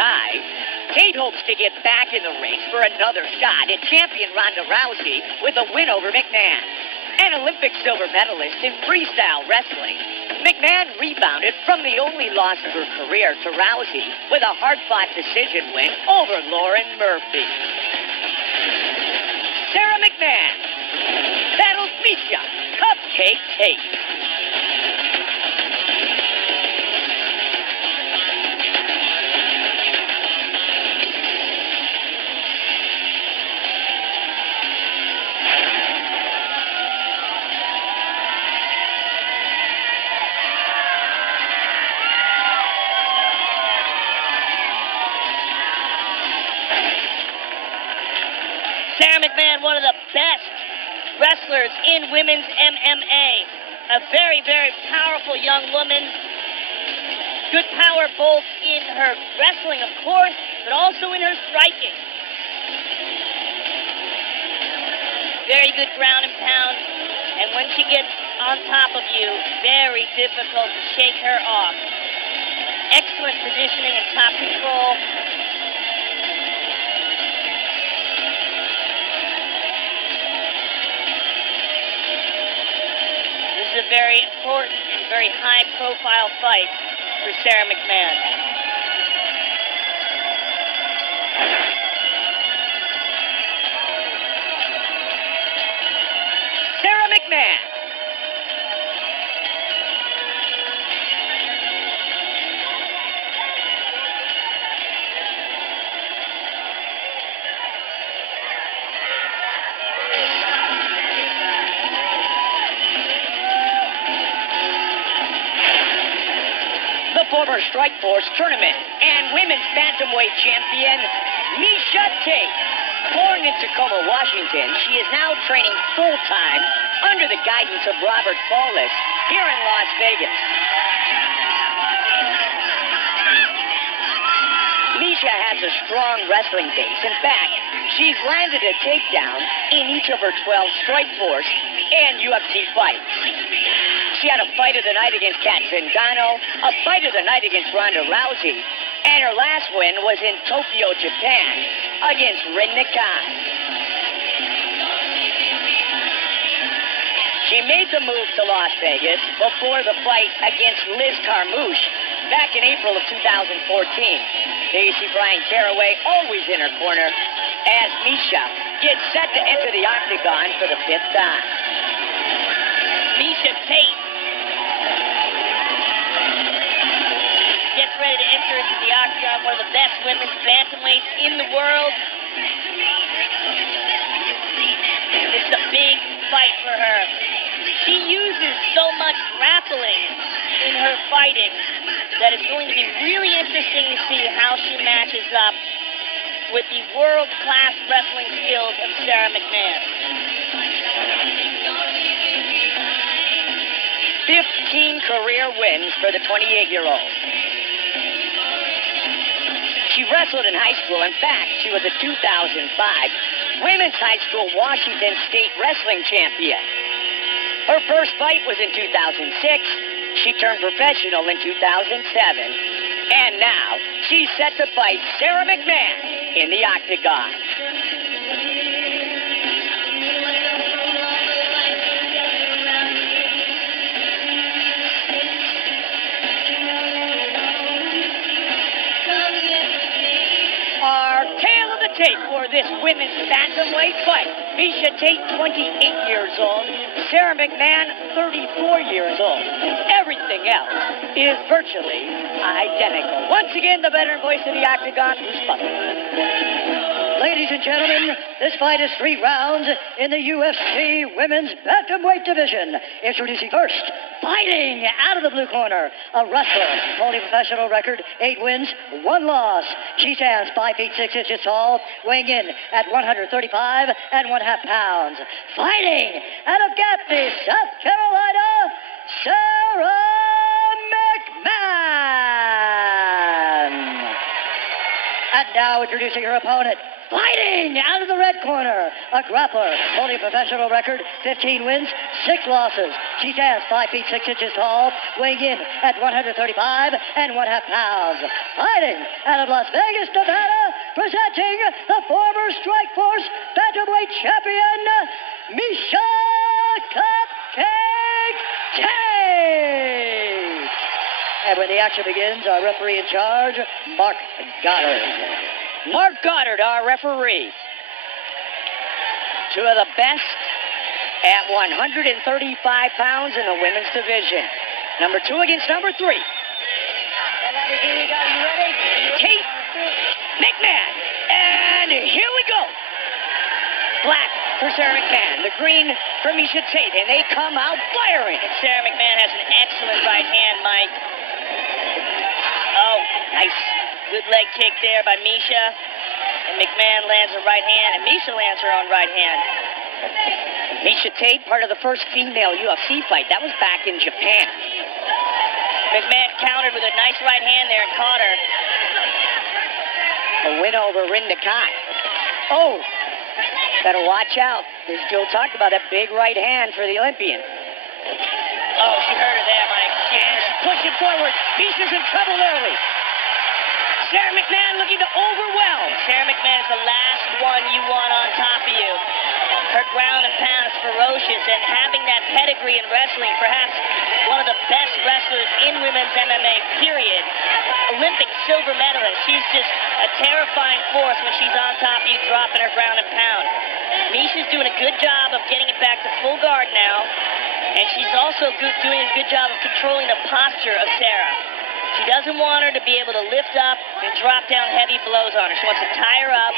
tie. Tate hopes to get back in the race for another shot at champion Ronda Rousey with a win over McMahon. An Olympic silver medalist in freestyle wrestling, McMahon rebounded from the only loss of her career to Rousey with a hard-fought decision win over Lauren Murphy. Sara Mcmann battles Miesha Tate. Sara Mcmann, one of the best wrestlers in women's MMA. A very, very powerful young woman. Good power both in her wrestling, of course, but also in her striking. Very good ground and pound. And when she gets on top of you, very difficult to shake her off. Excellent positioning and top control. This is a very important and very high-profile fight for Sara McMann. Sara McMann. The former Strikeforce Tournament and Women's Bantamweight Champion, Miesha Tate. Born in Tacoma, Washington, she is now training full-time under the guidance of Robert Paulus here in Las Vegas. Miesha has a strong wrestling base. In fact, she's landed a takedown in each of her 12 Strikeforce and UFC fights. She had a fight of the night against Kat Zingano, a fight of the night against Ronda Rousey, and her last win was in Tokyo, Japan, against Rin Nakai. She made the move to Las Vegas before the fight against Liz Carmouche back in April of 2014. There you see Brian Caraway always in her corner as Miesha gets set to enter the octagon for the 5th time. Miesha Tate gets ready to enter into the octagon, one of the best women's bantamweights in the world. It's a big fight for her. She uses so much grappling in her fighting that it's going to be really interesting to see how she matches up with the world-class wrestling skills of Sara McMann. 15 career wins for the 28-year-old. She wrestled in high school. In fact, she was a 2005 Women's High School Washington State Wrestling Champion. Her first fight was in 2006. She turned professional in 2007. And now, she's set to fight Sara McMann in the octagon. Our tale of the tape for this women's bantamweight fight. Miesha Tate, 28 years old. Sara McMann, 34 years old. Everything else is virtually identical. Once again, the veteran voice of the octagon, Bruce Butler. Ladies and gentlemen, this fight is 3 rounds in the UFC Women's Bantamweight Division. Introducing first, fighting out of the blue corner, a wrestler, only professional record, 8 wins, 1 loss. She stands 5 feet 6 inches tall, weighing in at 135 1/2 pounds. Fighting out of Gaffney, South Carolina, Sara McMann. And now introducing her opponent, Fighting out of the red corner, a grappler holding a professional record, 15 wins, 6 losses. She stands 5 feet 6 inches tall, weighing in at 135 and 1/2 pounds. Fighting out of Las Vegas, Nevada, presenting the former Strikeforce bantamweight champion, Miesha Tate. And when the action begins, our referee in charge, Mark Goddard. Mark Goddard, our referee. Two of the best at 135 pounds in the women's division. Number 2 against number 3. Tate Mcmann. And here we go. Black for Sara Mcmann. The green for Miesha Tate. And they come out firing. And Sara Mcmann has an excellent right hand, Mike. Oh, nice. Good leg kick there by Miesha. And Mcmann lands a right hand, and Miesha lands her own right hand. Miesha Tate, part of the first female UFC fight. That was back in Japan. Mcmann countered with a nice right hand there and caught her. A win over Rinda Kai. Oh, better watch out. As Joe talked about, that big right hand for the Olympian. Oh, she hurt her there, Mike. And she's pushing forward. Miesha's in trouble early. Sara Mcmann looking to overwhelm. Sara Mcmann is the last one you want on top of you. Her ground and pound is ferocious, and having that pedigree in wrestling, perhaps one of the best wrestlers in women's MMA, period. Olympic silver medalist. She's just a terrifying force when she's on top of you, dropping her ground and pound. Miesha's doing a good job of getting it back to full guard now, and she's also doing a good job of controlling the posture of Sara. She doesn't want her to be able to lift up and drop down heavy blows on her. She wants to tie her up,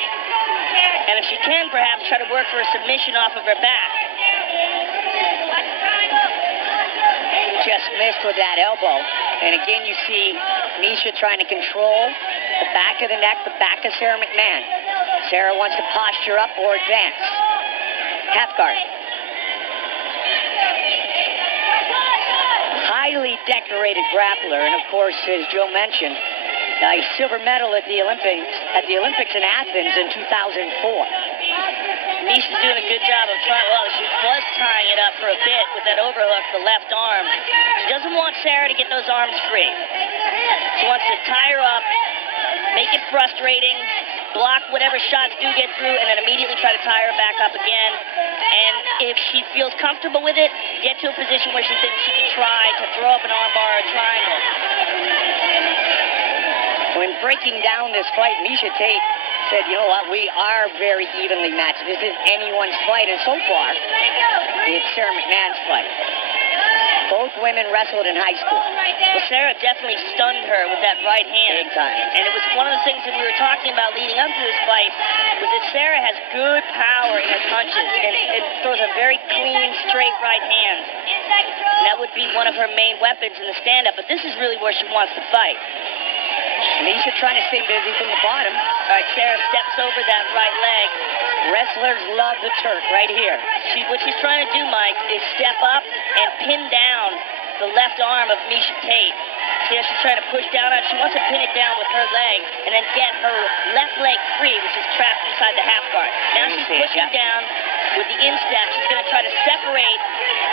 and if she can, perhaps try to work for a submission off of her back. Just missed with that elbow. And again, you see Miesha trying to control the back of the neck, the back of Sara Mcmann. Sara wants to posture up or advance. Half guard. Highly decorated grappler, and of course, as Joe mentioned, a silver medal at the Olympics in Athens in 2004. Miesha's doing a good job of trying. Well, she was tying it up for a bit with that overhook, the left arm. She doesn't want Sara to get those arms free. She wants to tie her up, make it frustrating, block whatever shots do get through, and then immediately try to tie her back up again. And if she feels comfortable with it, get to a position where she thinks she can try to throw up an armbar or a triangle. When breaking down this fight, Miesha Tate said, you know what, we are very evenly matched. This is anyone's fight, and so far, it's Sara Mcmann's fight. Both women wrestled in high school. Well, Sara definitely stunned her with that right hand. Big time. And it was one of the things that we were talking about leading up to this fight, was that Sara has good power in her punches, and it throws a very clean, straight right hand. And that would be one of her main weapons in the stand-up, but this is really where she wants to fight. Miesha trying to stay busy from the bottom. All right, Sara steps over that right leg. Wrestlers love the Turk right here. What she's trying to do, Mike, is step up and pin down the left arm of Miesha Tate. See how she's trying to push down on it? She wants to pin it down with her leg and then get her left leg free, which is trapped inside the half guard. Now she's pushing down with the instep. She's going to try to separate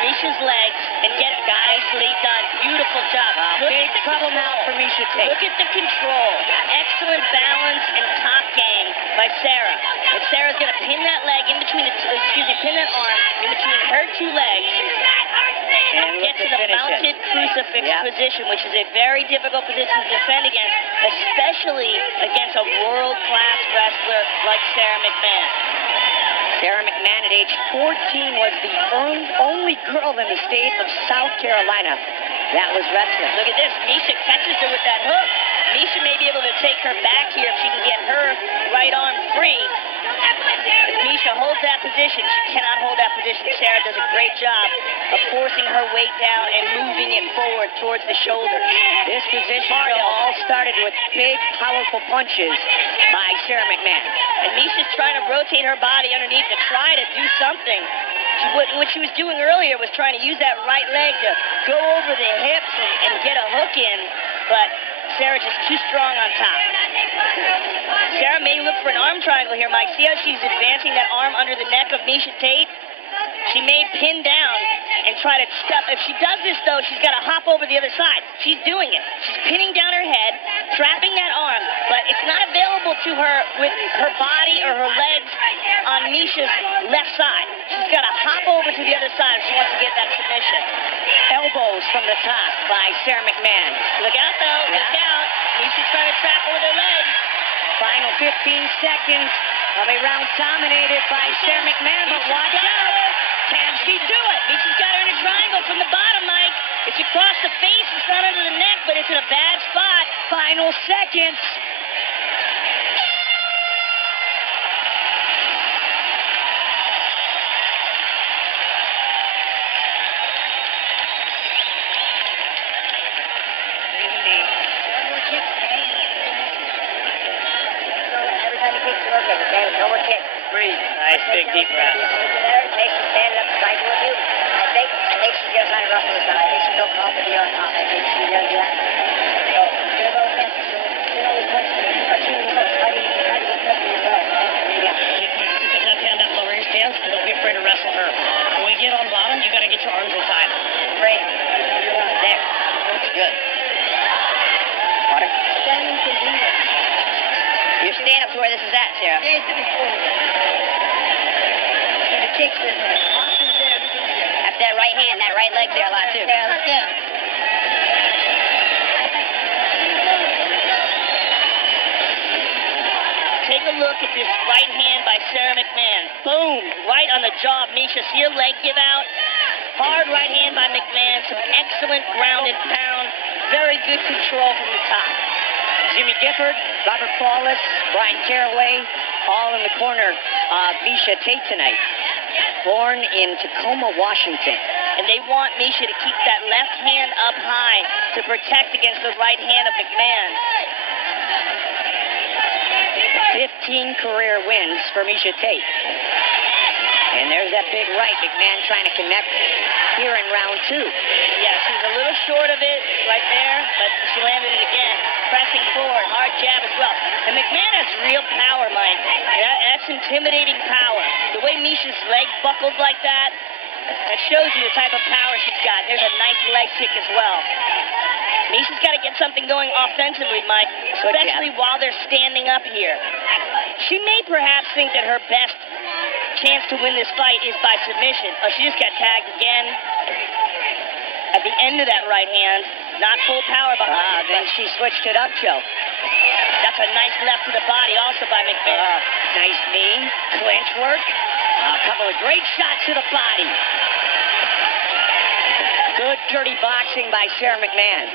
Miesha's legs and get it nicely done. Beautiful job. Big trouble now for Miesha Tate. Look at the control. Excellent balance and top game by Sara. And Sara's going to pin that leg in between pin that arm in between her two legs and get to the mounted crucifix position, which is a very difficult position to defend against, especially against a world-class wrestler like Sara Mcmann. Sara Mcmann at age 14 was the only girl in the state of South Carolina that was wrestling. Look at this. Miesha catches her with that hook. Miesha may be able to take her back here if she can get her right arm free. If Miesha holds that position, she cannot hold that position. Sara does a great job of forcing her weight down and moving it forward towards the shoulder. This position all started with big, powerful punches by Sara Mcmann. And Miesha's trying to rotate her body underneath to try to do something. What she was doing earlier was trying to use that right leg to go over the hips and get a hook in, but Sara just too strong on top. Sara may look for an arm triangle here, Mike. See how she's advancing that arm under the neck of Miesha Tate? She may pin down and try to step. If she does this, though, she's got to hop over the other side. She's doing it. She's pinning down her head, trapping that arm, but it's not available to her with her body or her legs on Miesha's left side. She's got to hop over to the other side if she wants to get that submission. Elbows from the top by Sara Mcmann. Look out, though. Look out. Miesha's trying to trap her with her legs. Final 15 seconds of a round dominated by Sara Mcmann, but watch out. Can she do it? Miesha's got her in a triangle from the bottom, Mike. It's across the face. It's not under the neck, but it's in a bad spot. Final seconds. Every time you kick, you look at it, okay? No more kicks. Breathe. Nice big deep breath. Take she stand up tight with you. I think she's gonna try to ruffle this out. I think she don't come up with the on top. I think she does that. So give her a chance. She always puts me. Or she was fighting yourself. Yeah. Keep that left hand up, lower your stance, and don't be afraid to wrestle her. When we get on bottom, you gotta get your arms inside. Great. There. Looks good. Water. Standing can do it. You stand up to where this is at, Sarah. Yeah, it's to the forward. The kicks this way. That's that right hand, that right leg there a lot, too. Yeah. Take a look at this right hand by Sara Mcmann. Boom. Right on the jaw of Miesha. See her leg give out? Hard right hand by McMahon. Some excellent grounded pound. Very good control from the top. Jimmy Gifford, Robert Paulus, Brian Caraway, all in the corner of Miesha Tate tonight. Born in Tacoma, Washington. And they want Miesha to keep that left hand up high to protect against the right hand of McMahon. 15 career wins for Miesha Tate. And there's that big right. McMahon trying to connect here in round 2. Yeah, she was a little short of it right there, but she landed it again. Pressing forward, hard jab as well. And McMahon has real power, Mike. That's intimidating power. The way Miesha's leg buckled like that, that shows you the type of power she's got. There's a nice leg kick as well. Miesha's got to get something going offensively, Mike, especially while they're standing up here. She may perhaps think that her best chance to win this fight is by submission. Oh, she just got tagged again at the end of that right hand. Not full power behind. Then she switched it up, Joe. That's a nice left to the body also by McMahon. Nice knee, clinch work. A couple of great shots to the body. Good dirty boxing by Sara McMahon.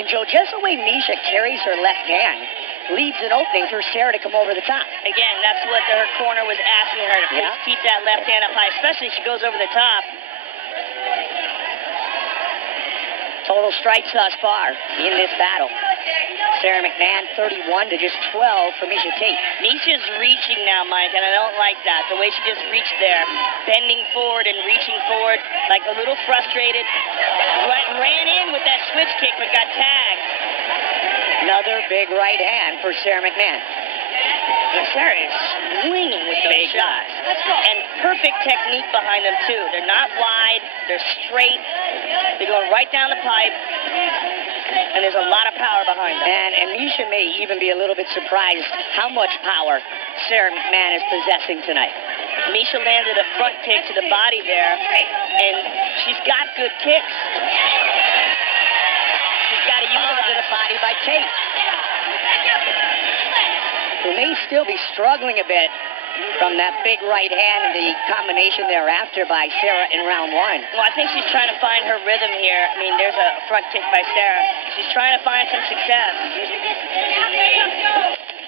And Joe, just the way Miesha carries her left hand leaves an opening for Sarah to come over the top. Again, that's what her corner was asking her to please keep that left hand up high, especially if she goes over the top. Total strikes thus far in this battle. Sara McMahon, 31 to just 12 for Miesha Tate. Miesha's reaching now, Mike, and I don't like that. The way she just reached there, bending forward and reaching forward, like a little frustrated. Ran in with that switch kick, but got tagged. Another big right hand for Sara McMahon. And Sarah is swinging with those shots. And perfect technique behind them, too. They're not wide. They're straight. They're going right down the pipe. And there's a lot of power behind them. And Miesha may even be a little bit surprised how much power Sara McMahon is possessing tonight. Miesha landed a front kick to the body there. And she's got good kicks. She's got to use to the body by Tate, who may still be struggling a bit from that big right hand and the combination thereafter by Sarah in round 1. Well, I think she's trying to find her rhythm here. I mean, there's a front kick by Sarah. She's trying to find some success.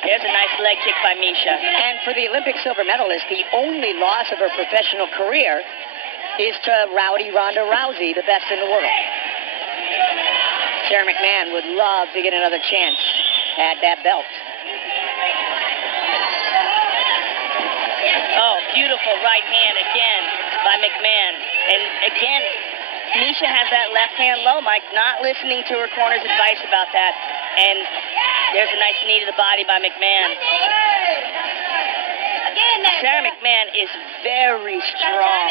There's a nice leg kick by Miesha. And for the Olympic silver medalist, the only loss of her professional career is to Rowdy Ronda Rousey, the best in the world. Sara McMahon would love to get another chance at that belt. Oh, beautiful right hand again by McMahon. And again, Miesha has that left hand low, Mike, not listening to her corner's advice about that. And there's a nice knee to the body by McMahon. Sara Mcmann is very strong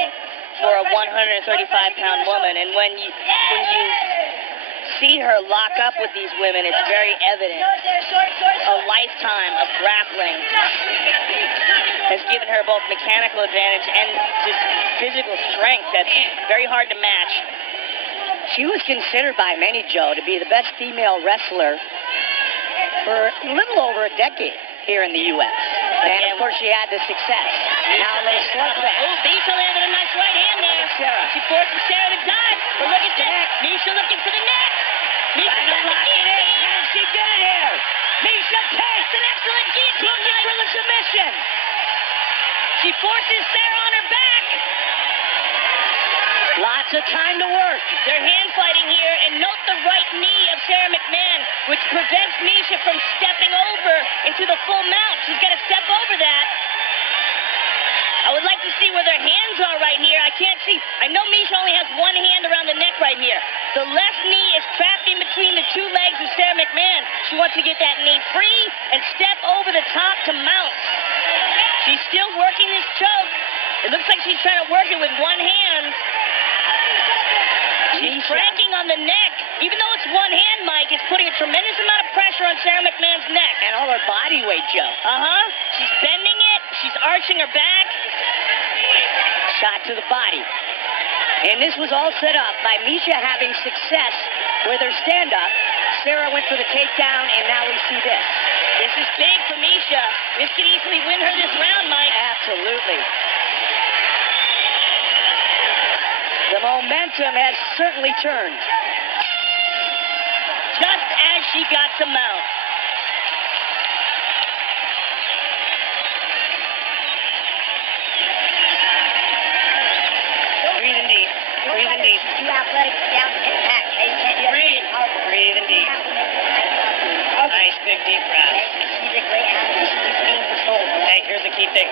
for a 135-pound woman, and when you see her lock up with these women, it's very evident. A lifetime of grappling has given her both mechanical advantage and just physical strength that's very hard to match. She was considered by many, Joe, to be the best female wrestler for a little over a decade here in the U.S. And, of course, she had the success. Now a little slugfest. Oh, Miesha landed a nice right hand there. Sarah. She forces Sara to dive. But look at that. Miesha looking for the neck. Miesha got the guillotine. And she did it here. Miesha Tate. It's an excellent guillotine. Looking for the submission. She forces Sara on her back. Lots of time to work. They're hand fighting here, and note the right knee of Sara Mcmann, which prevents Miesha from stepping over into the full mount. She's got to step over that. I would like to see where their hands are right here. I can't see. I know Miesha only has one hand around the neck right here. The left knee is trapped in between the two legs of Sara Mcmann. She wants to get that knee free and step over the top to mount. She's still working this choke. It looks like she's trying to work it with one hand. She's cranking on the neck. Even though it's one hand, Mike, it's putting a tremendous amount of pressure on Sara Mcmann's neck. And all her body weight, Joe. Uh-huh. She's bending it. She's arching her back. Shot to the body. And this was all set up by Miesha having success with her stand-up. Sara went for the takedown, and now we see this. This is big for Miesha. This could easily win her this round, Mike. Absolutely. The momentum has certainly turned. Just as she got to mount. Breathing deep. Breathing deep. Too athletic, down, impact. Breathe. Breathing deep. Nice, big, deep breath. She's a great athlete. She's being controlled. Hey, here's the key thing.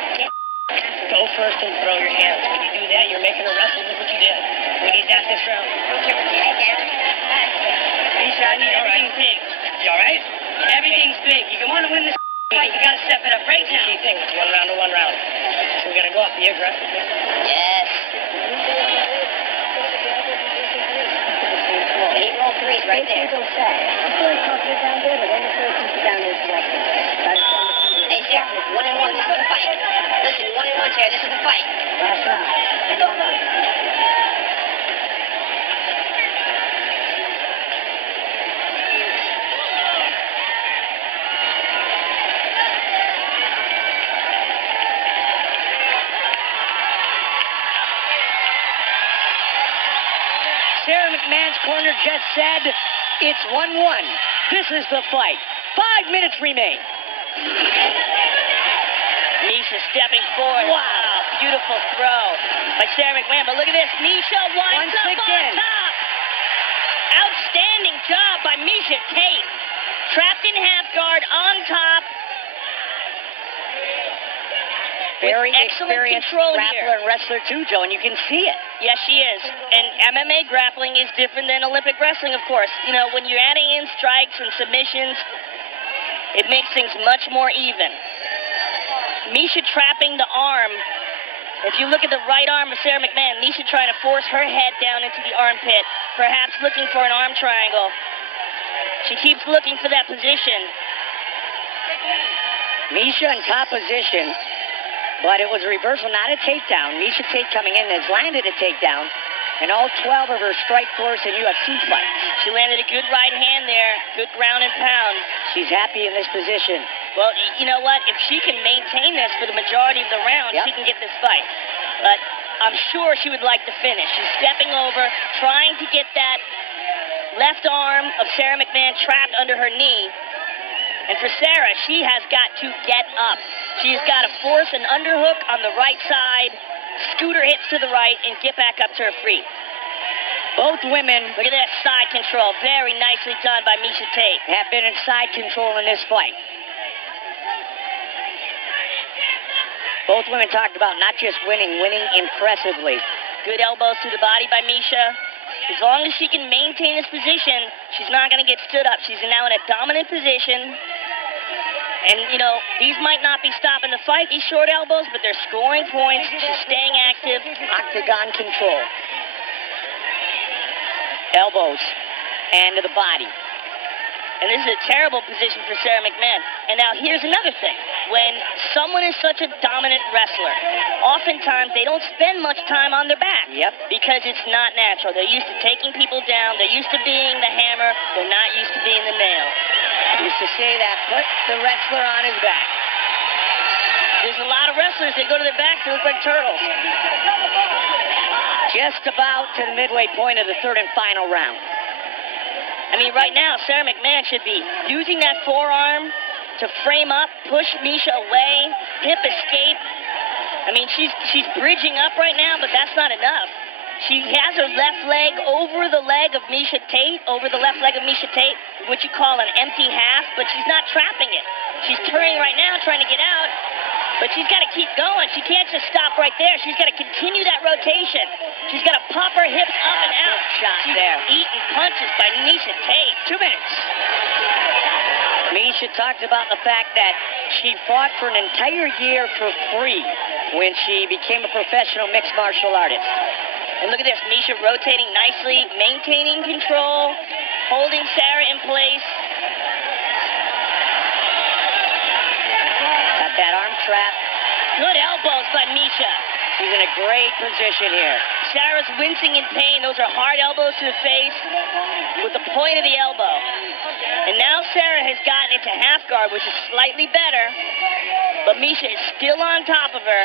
Go first and throw your hands. When you do that, you're making her wrestle. Look what you did. We need that this round. Miesha, I need everything's big. You all right? Everything's big. You want to win this fight, you got to step it up right now. Key thing. It's 1 round to 1 round. So we got to go up. Be aggressive. Yes. 8 roll threes right there. I'm feeling confident down there, but then the first keeps it down there selected. Hey, Sarah, 1-1. This is the fight. Listen, 1-1, Sarah. This is the fight. Last round. Sara Mcmann's corner just said it's 1-1. This is the fight. 5 minutes remain. Miesha stepping forward. Wow. Beautiful throw by Sara Mcmann. But look at this. Miesha winds up on top. Outstanding job by Miesha Tate. Trapped in half guard on top. Very excellent experienced control grappler here. and wrestler too, Joe, and you can see it. Yes, she is. And MMA grappling is different than Olympic wrestling, of course. You know, when you're adding in strikes and submissions, it makes things much more even. Miesha trapping the arm. If you look at the right arm of Sara Mcmann, Miesha trying to force her head down into the armpit, perhaps looking for an arm triangle. She keeps looking for that position. Miesha in top position, but it was a reversal, not a takedown. Miesha Tate coming in has landed a takedown in all 12 of her strike force and UFC fights. She landed a good right hand there, good ground and pound. She's happy in this position. Well, you know what? If she can maintain this for the majority of the round, she can get this fight. But I'm sure she would like to finish. She's stepping over, trying to get that left arm of Sara Mcmann trapped under her knee. And for Sara, she has got to get up. She's got to force an underhook on the right side, scooter hits to the right, and get back up to her feet. Both women, Look at that side control. Very nicely done by Miesha Tate. have been in side control in this fight. Both women talked about not just winning impressively. Good elbows to the body by Miesha. As long as she can maintain this position, she's not going to get stood up. She's now in a dominant position. And, you know, these might not be stopping the fight, these short elbows, but they're scoring points. She's staying active. Octagon control. Elbows and to the body. And this is a terrible position for Sara Mcmann. And now here's another thing. When someone is such a dominant wrestler, oftentimes they don't spend much time on their back. Yep. Because it's not natural. They're used to taking people down. They're used to being the hammer. They're not used to being the nail. Used to say that, put the wrestler on his back. There's a lot of wrestlers that go to their back to look like turtles. Just about to the midway point of the third and final round. I mean, right now, Sara Mcmann should be using that forearm to frame up, push Miesha away, hip escape. I mean, she's bridging up right now, but that's not enough. She has her left leg over the leg of Miesha Tate, what you call an empty half, but she's not trapping it. She's turning right now, trying to get out, but she's got to keep going. She can't just stop right there. She's got to continue that rotation. She's got to pop her hips up and out. Shot She's there. eating punches by Miesha Tate. 2 minutes. Miesha talked about the fact that she fought for an entire year for free when she became a professional mixed martial artist. And look at this, Miesha rotating nicely, maintaining control, holding Sara in place. Got that arm trap. Good elbows by Miesha. She's in a great position here. Sara's wincing in pain. Those are hard elbows to the face with the point of the elbow. And now Sara has gotten into half guard, which is slightly better. But Miesha is still on top of her.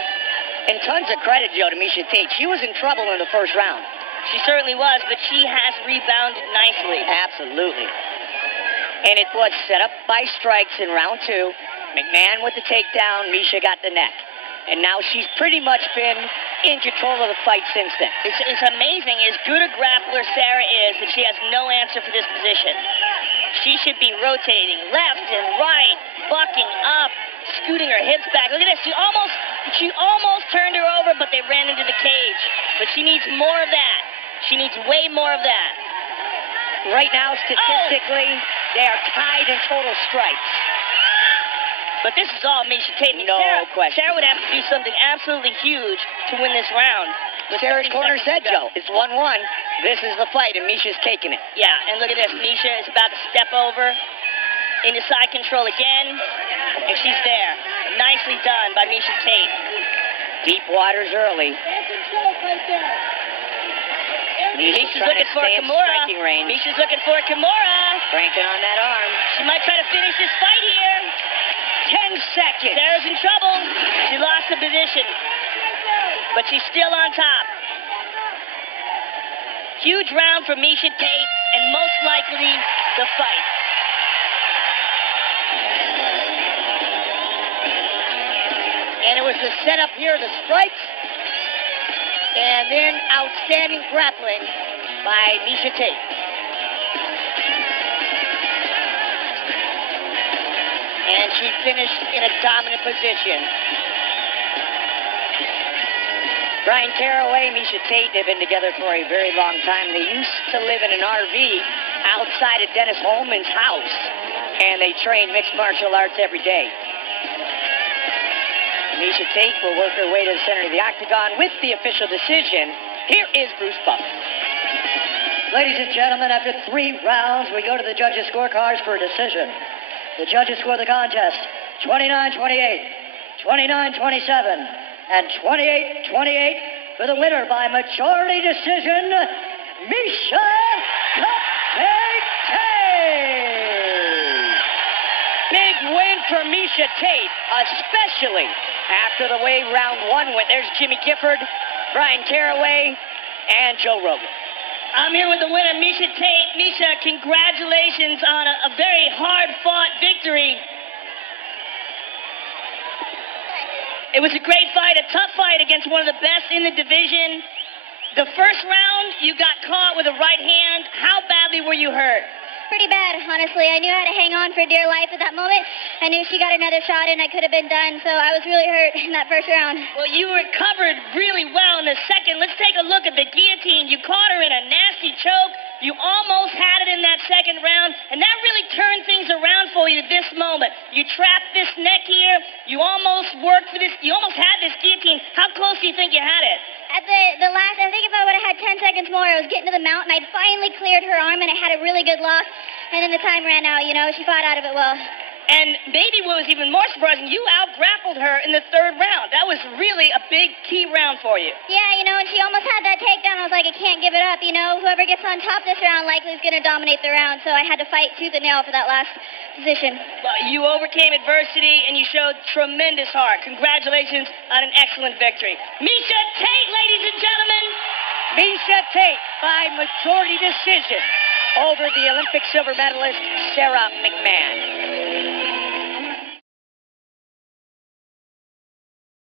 And tons of credit, Joe, to Miesha Tate. She was in trouble in the first round. She certainly was, but she has rebounded nicely. Absolutely. And it was set up by strikes in round 2. McMahon with the takedown. Miesha got the neck. And now she's pretty much been in control of the fight since then. It's amazing as good a grappler Sara is that she has no answer for this position. She should be rotating left and right, bucking up, scooting her hips back. Look at this. She almost turned her over, but they ran into the cage. But she needs more of that. She needs way more of that. Right now, statistically, they are tied in total strikes. But this is all Miesha Tate. No question. Sara would have to do something absolutely huge to win this round. Sara's corner said, Joe, it's 1-1. This is the fight, and Miesha's taking it. Yeah, and look at this. Miesha is about to step over into side control again, and she's there. Nicely done by Miesha Tate. Deep waters early. Miesha's looking for Kimura. Miesha's looking for Kimura. Cranking on that arm. She might try to finish this fight here. 10 seconds. Sara's in trouble. She lost the position, but she's still on top. Huge round for Miesha Tate, and most likely the fight. And it was the setup here, the strikes, and then outstanding grappling by Miesha Tate. And she finished in a dominant position. Brian Caraway, Miesha Tate, they've been together for a very long time. They used to live in an RV outside of Dennis Holman's house, and they train mixed martial arts every day. Miesha Tate will work her way to the center of the octagon with the official decision. Here is Bruce Buffer. Ladies and gentlemen, after 3 rounds, we go to the judges' scorecards for a decision. The judges score the contest 29-28, 29-27, and 28-28 for the winner by majority decision, Miesha Tate. Big win for Miesha Tate, especially after the way round 1 went. There's Jimmy Gifford, Brian Caraway, and Joe Rogan. I'm here with the winner, Miesha Tate. Miesha, congratulations on a very hard-fought victory. It was a great fight, a tough fight against one of the best in the division. The first round, you got caught with a right hand. How badly were you hurt? Pretty bad, honestly. I knew I had to hang on for dear life at that moment. I knew she got another shot and I could have been done, so I was really hurt in that first round. Well, you recovered really well in the second. Let's take a look at the guillotine. You caught her in a nasty choke. You almost had it in that second round, and that really turned things around for you this moment. You trapped this neck here. You almost worked for this. You almost had this guillotine. How close do you think you had it? At the last, I think if I would have had 10 seconds more, I was getting to the mount, and I'd finally cleared her arm, and I had a really good lock. And then the time ran out, you know. She fought out of it well. And maybe what was even more surprising, you out-grappled her in the third round. That was really a big key round for you. Yeah, you know, and she almost had that takedown. I was like, I can't give it up, you know. Whoever gets on top this round likely is going to dominate the round. So I had to fight tooth and nail for that last position. Well, you overcame adversity, and you showed tremendous heart. Congratulations on an excellent victory. Miesha Tate, ladies and gentlemen. Miesha Tate by majority decision over the Olympic silver medalist Sara Mcmann.